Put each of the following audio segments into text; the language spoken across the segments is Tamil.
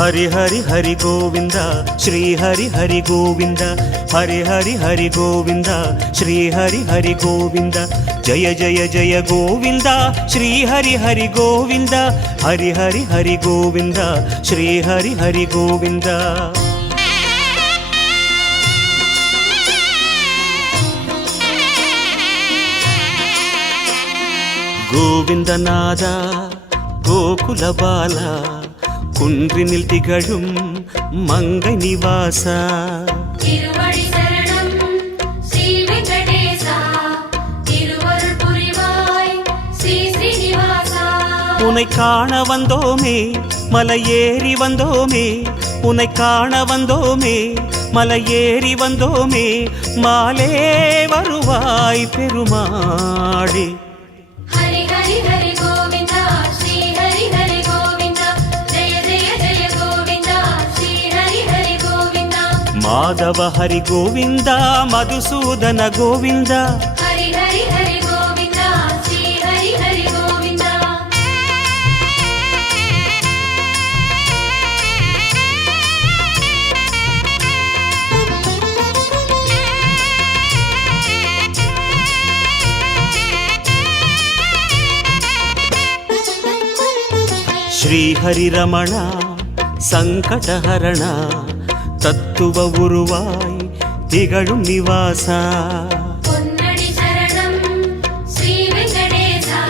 हरि हरि हरि गोविंद श्री हरि हरि गोविंद हरि हरि हरि गोविंद श्री हरि हरि गोविंद जय जय जय गोविंद श्री हरि हरि गोविंद हरि हरि हरि गोविंद श्री हरि हरि गोविंद गोविंदनादा गोकुल बाला குன்றினில் திகழும் மங்கை நிவாசா திருவடி சரணம் ஸ்ரீ வெங்கடேசா திருவருள் புரிவாய் ஸ்ரீ ஸ்ரீனிவாசா உன்னை காண வந்தோமே மலை ஏறி வந்தோமே உன்னை காண வந்தோமே மலை ஏறி வந்தோமே மாலே வருவாய் பெருமாளே ஹரி ஹரி ஹரி கோவிந்தா ஸ்ரீ ஹரி ஹரி माधव हरि गोविंद मधुसूदन गोविंद हरि हरि हरि गोविंद श्री हरि हरि गोविंद श्री हरि रमण संकटहरण தத்துவ உருவாய் திகழும் நிவாசா பொன்னடி சரணம் ஸ்ரீ வெங்கடேசா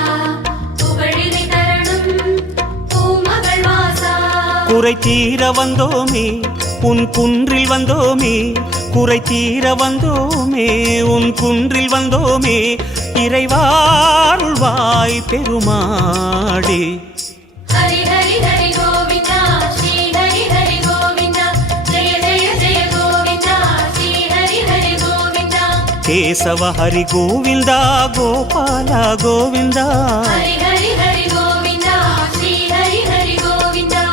புகழினை தரணும் பூமகள் வாசா குறை தீர வந்தோமே உன் குன்றில் வந்தோமே குறை தீர வந்தோமே உன் குன்றில் வந்தோமே இறைவாருள்வாய் பெருமாளே ஹரி ஹரி ஹரி கோவிந்தா ஸ்ரீ ஹரி ஹரி கோவிந்தா ஜெய ஜெய ஜெய கோவிந்தா ஸ்ரீ ஹரி ஹரி கோவிந்தா கேசவ ஹரி கோவிந்தா கோபால கோவிந்தா ஹரி ஹரி ஹரி கோவிந்தா ஸ்ரீ ஹரி ஹரி கோவிந்தா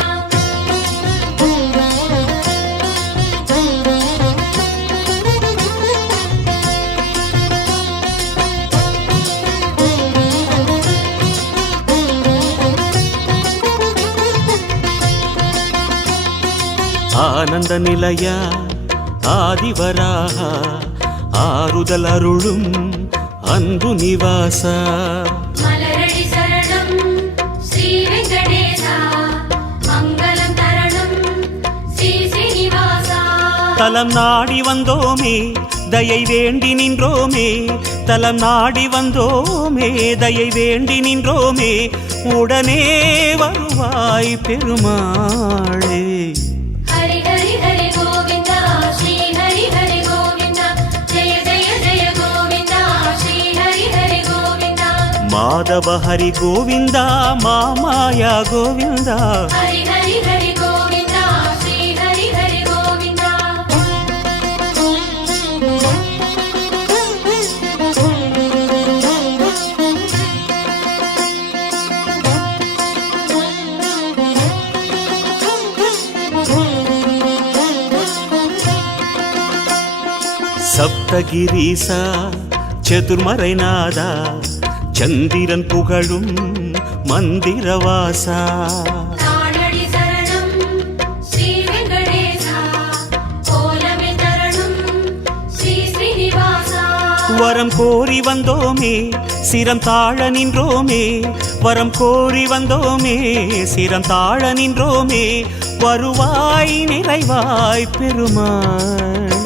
ஆனந்த நிலைய ஆதிவராக ஆறுதல் அருளும் அன்பு நிவாசா மலரடி சரணம் ஸ்ரீ வெங்கடேசா மங்களம் தரணம் ஸ்ரீ ஸ்ரீனிவாசா தலம் நாடி வந்தோமே தயை வேண்டி நின்றோமே தலம் நாடி வந்தோமே தயை வேண்டி நின்றோமே உடனே வருவாய் பெருமாளே ஹரி ஹரி ஹரி கோவிந்தா ஸ்ரீ ஹரி ஹரி கோவிந்தா ஜெய ஜெய ஜெய கோவிந்தா ஸ்ரீ ஹரி ஹரி கோவிந்தா மாதவ ஹரி கோவிந்தா மாமாயா கோவிந்தா ஹரி ஹரி ஹரி கோவிந்தா ஸ்ரீ ஹரி ஹரி கோவிந்தா சப்தகிரீசா சதுர்மறைநாதா சந்திரன் புகழும் மந்திரவாசா தாளடி சரணம் ஸ்ரீ வெங்கடேசா கோலமே தரணம் ஸ்ரீ ஸ்ரீனிவாசா வரம் கோரி வந்தோமே சிரம் தாழ நின்றோமே வரம் கோரி வந்தோமே சிரம் தாழ நின்றோமே வருவாய் நிறைவாய் பெருமாளே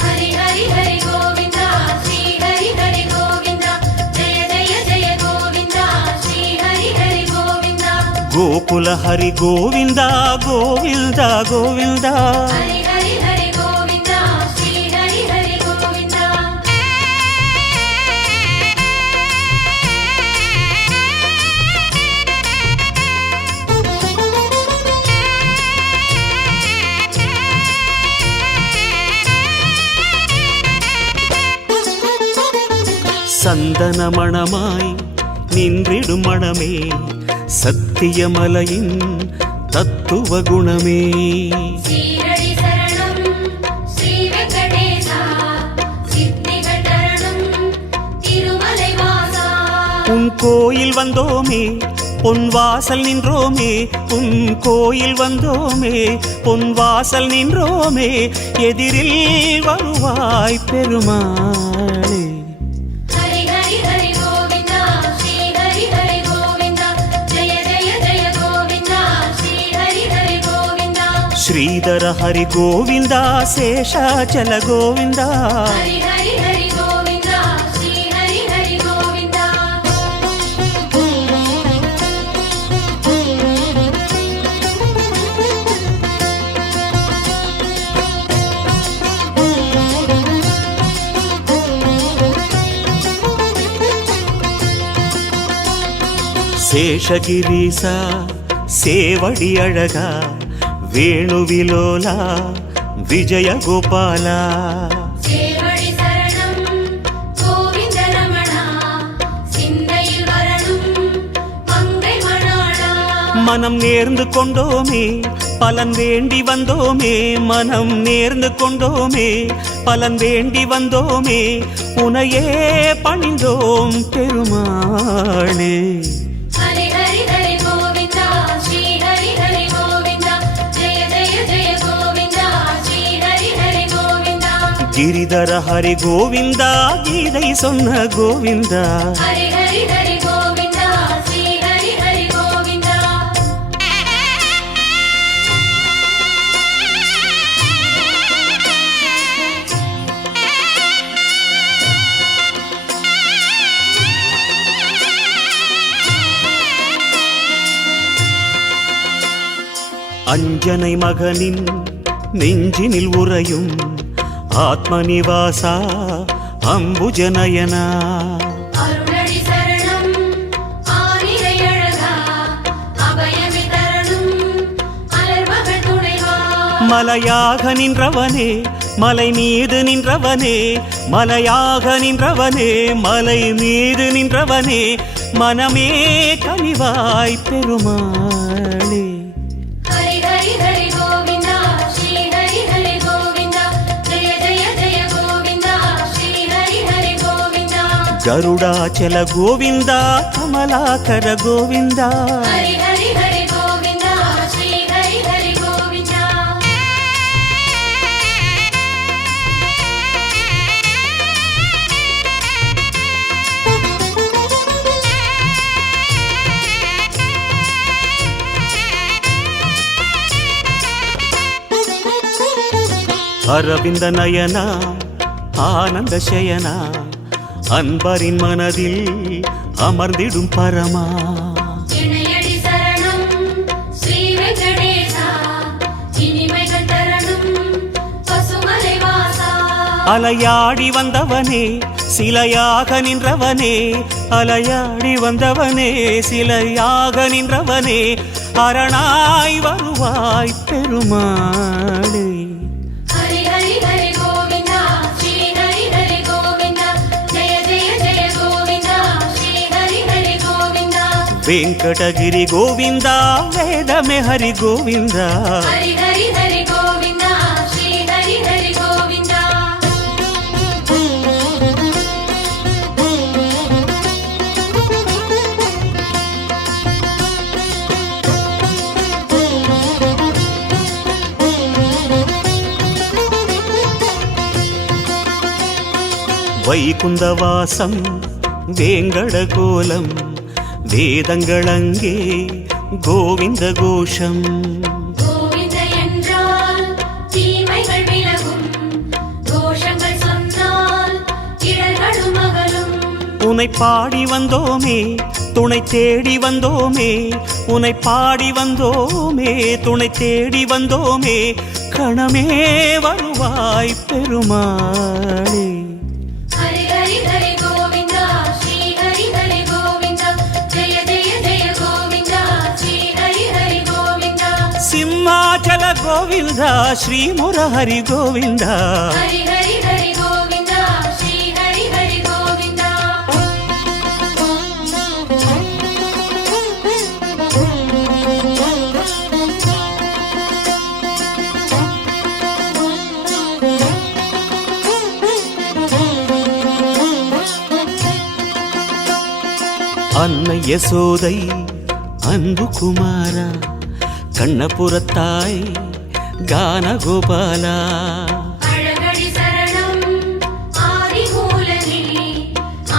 ஹரி ஹரி ஹரி கோவிந்தா ஸ்ரீ ஹரி ஹரி கோவிந்தா ஜெய ஜெய ஜெய கோவிந்தா ஸ்ரீ ஹரி ஹரி கோவிந்தா கோகுல ஹரி கோவிந்தா கோவிந்தா கோவிந்தா ஹரி ஹரி ஹரி கோவிந்தா ஸ்ரீ ஹரி ஹரி கோவிந்தா சந்தன மணமாய் நின்றிடும் மணமே சத்தியமலையின் தத்துவ குணமே சீரடி சரணம் ஸ்ரீ வெங்கடேசா சித்திகள் தரணம் திருமலை வாசா உன் கோயில் வந்தோமே பொன் வாசல் நின்றோமே உன் கோயில் வந்தோமே பொன் வாசல் நின்றோமே எதிரில் வருவாய் பெருமாளே. ஹரி ஹரி ஹரி கோவிந்தா ஸ்ரீ ஹரி ஹரி கோவிந்தா ஜெய ஜெய ஜெய கோவிந்தா ஸ்ரீ ஹரி ஹரி கோவிந்தா. ஸ்ரீதர ஹரி கோவிந்தா சேஷாச்சல கோவிந்தா. ஹரி ஹரி ஹரி கோவிந்தா ஸ்ரீ ஹரி ஹரி கோவிந்தா. சேஷகிரீசா சேவடி அழகா வேணுவிலோலா விஜய கோபாலா. சேவடி சரணம் கோவிந்த ரமணா சிந்தையில் வரணும் மங்கை மணாளா. மனம் நேர்ந்து கொண்டோமே பலன் வேண்டி வந்தோமே மனம் நேர்ந்து கொண்டோமே பலன் வேண்டி வந்தோமே உனையே பணிந்தோம் பெருமாளே. ஹரி ஹரி ஹரி கோவிந்தா ஸ்ரீ ஹரி ஹரி கோவிந்தா ஜெய ஜெய ஜெய கோவிந்தா ஸ்ரீ ஹரி ஹரி கோவிந்தா. கிரிதர ஹரி கோவிந்தா கீதை சொன்ன கோவிந்தா. ஹரி ஹரி ஹரி கோவிந்தா ஸ்ரீ ஹரி ஹரி கோவிந்தா. அஞ்சனை மகனின் நெஞ்சினில் உறையும் ஆத்மநிவாசா அம்புஜநயனா. அருளடி சரணம் ஆனிரை அழகா அபயமி தரணும் அலர்மகள் துணைவா. மலையாக நின்றவனே மலை மீது நின்றவனே மலையாக நின்றவனே மலை மீது நின்றவனே மனமே கனிவாய் பெருமாளே. ஹரி ஹரி ஹரி கோவிந்தா ஸ்ரீ ஹரி ஹரி கோவிந்தா ஜெய ஜெய ஜெய கோவிந்தா ஸ்ரீ ஹரி ஹரி கோவிந்தா. கருடாச்சல கோவிந்தா கமலாகர கோவிந்தா. ஹரி ஹரி ஹரி கோவிந்தா ஸ்ரீ ஹரி ஹரி கோவிந்தா. அரவிந்த நயனா ஆனந்த சயனா அன்பரின் மனதில் அமர்ந்திடும் பரமா. இணையடி சரணம் ஸ்ரீ வெங்கடேசா இனிமைகள் தரணும் பசுமலை வாசா. அலையாடி வந்தவனே சிலையாக நின்றவனே அலையாடி வந்தவனே சிலையாக நின்றவனே அரணாய் வருவாய் பெருமாளே. ஹரி ஹரி ஹரி கோவிந்தா ஸ்ரீ ஹரி ஹரி கோவிந்தா ஜெய ஜெய ஜெய கோவிந்தா ஸ்ரீ ஹரி ஹரி கோவிந்தா. வெங்கடகிரி கோவிந்தா வேதமே ஹரி கோவிந்தா. ஹரி ஹரி ஹரி கோவிந்தா ஸ்ரீ ஹரி ஹரி கோவிந்தா. வைகுந்தவாசம் வேங்கட கோலம் வேதங்களங்கே கோவிந்த கோஷம். கோவிந்த என்றால் தீமைகள் விலகும் தோஷங்கள் சொன்னால் இடர்களும் அகலும். உனை பாடி வந்தோமே துணை தேடி வந்தோமே உனை பாடி வந்தோமே துணை தேடி வந்தோமே கணமே வருவாய் பெருமாளே. ஹரி ஹரி ஹரி கோவிந்தா ஸ்ரீ ஹரி ஹரி கோவிந்தா ஜெய ஜெய ஜெய கோவிந்தா ஸ்ரீ ஹரி ஹரி கோவிந்தா. சிம்மாச்சல கோவிந்தா ஸ்ரீ முரஹரி கோவிந்தா. ஹரி ஹரி ஹரி கோவிந்தா ஸ்ரீ ஹரி ஹரி கோவிந்தா. அன்னை யசோதை அன்பு குமாரா கண்ணபுரத்தாய் கான கோபாலா அழகடி சரணம் ஆதிமூலனே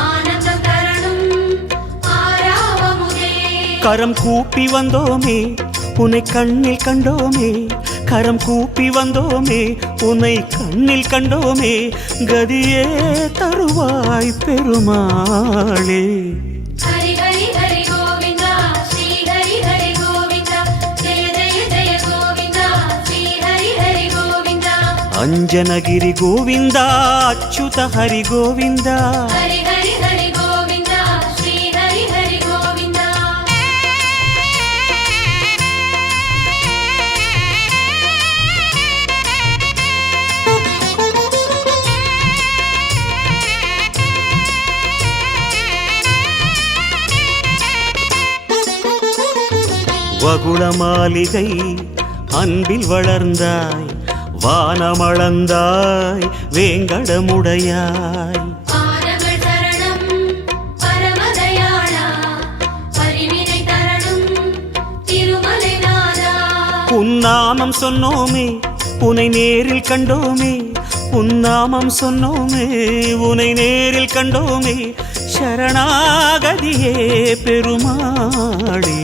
ஆனந்தம் தரணும் ஆராவமுதே கரம் கூப்பி வந்தோமே உன்னை கண்ணில் கண்டோமே கரம் கூப்பி வந்தோமே உன்னை கண்ணில் கண்டோமே கதியே தருவாய் பெருமாளே ஹரி ஹரி ஹரி கோவிந்தா ஸ்ரீ ஹரி ஹரி கோவிந்தா ஜெய ஜெய ஜெய கோவிந்தா ஸ்ரீ ஹரி ஹரி கோவிந்தா அஞ்சனகிரி கோவிந்தா அச்சுத ஹரி கோவிந்தா ஹரி ஹரி ஹரி கோவிந்தா ஸ்ரீ ஹரி ஹரி கோவிந்தா வகுள மாளிகை அன்பில் வளர்ந்தாய் வானமளந்தாய் வேங்கடமுடையாய் பாதங்கள் சரணம் பரமதயாளா பரிவினை தரணும் திருமலை நாதா உன்னாமம் சொன்னோமே உனை நேரில் கண்டோமே உன்னாமம் சொன்னோமே உனை நேரில் கண்டோமே சரணாகதியே பெருமாளே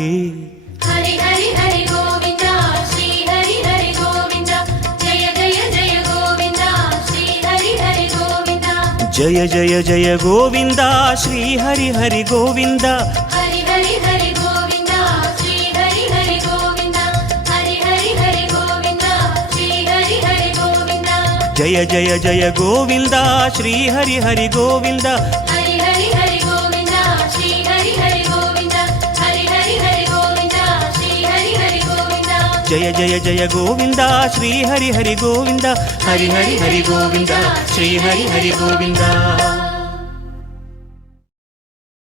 ஹரி ஹரி ஹரி கோவிந்தா ஸ்ரீ ஹரி ஹரி கோவிந்தா ஜெய ஜெய ஜெய கோவிந்தா ஸ்ரீ ஹரி ஹரி கோவிந்தா ஜய ஜய ஜய கோவிந்தா ஸ்ரீ ஹரி ஹரி கோவிந்தா ஹரி ஹரி ஹரி கோவிந்தா ஸ்ரீ ஹரி ஹரி கோவிந்தா ஹரி ஹரி ஹரி கோவிந்தா ஸ்ரீ ஹரி ஹரி கோவிந்தா ஜய ஜய ஜய கோவிந்தா ஸ்ரீ ஹரி ஹரி கோவிந்தா ஹரி ஹரி ஹரி கோவிந்தா ஸ்ரீ ஹரி ஹரி கோவிந்தா ஹரி ஹரி ஹரி கோவிந்தா ஸ்ரீ ஹரி ஹரி கோவிந்தா ஜய ஜய ஜய கோவிந்தா ஸ்ரீ ஹரி ஹரி கோவிந்தா ஹரி ஹரி ஹரி கோவிந்தா ஸ்ரீ ஹரி ஹரி கோவிந்தா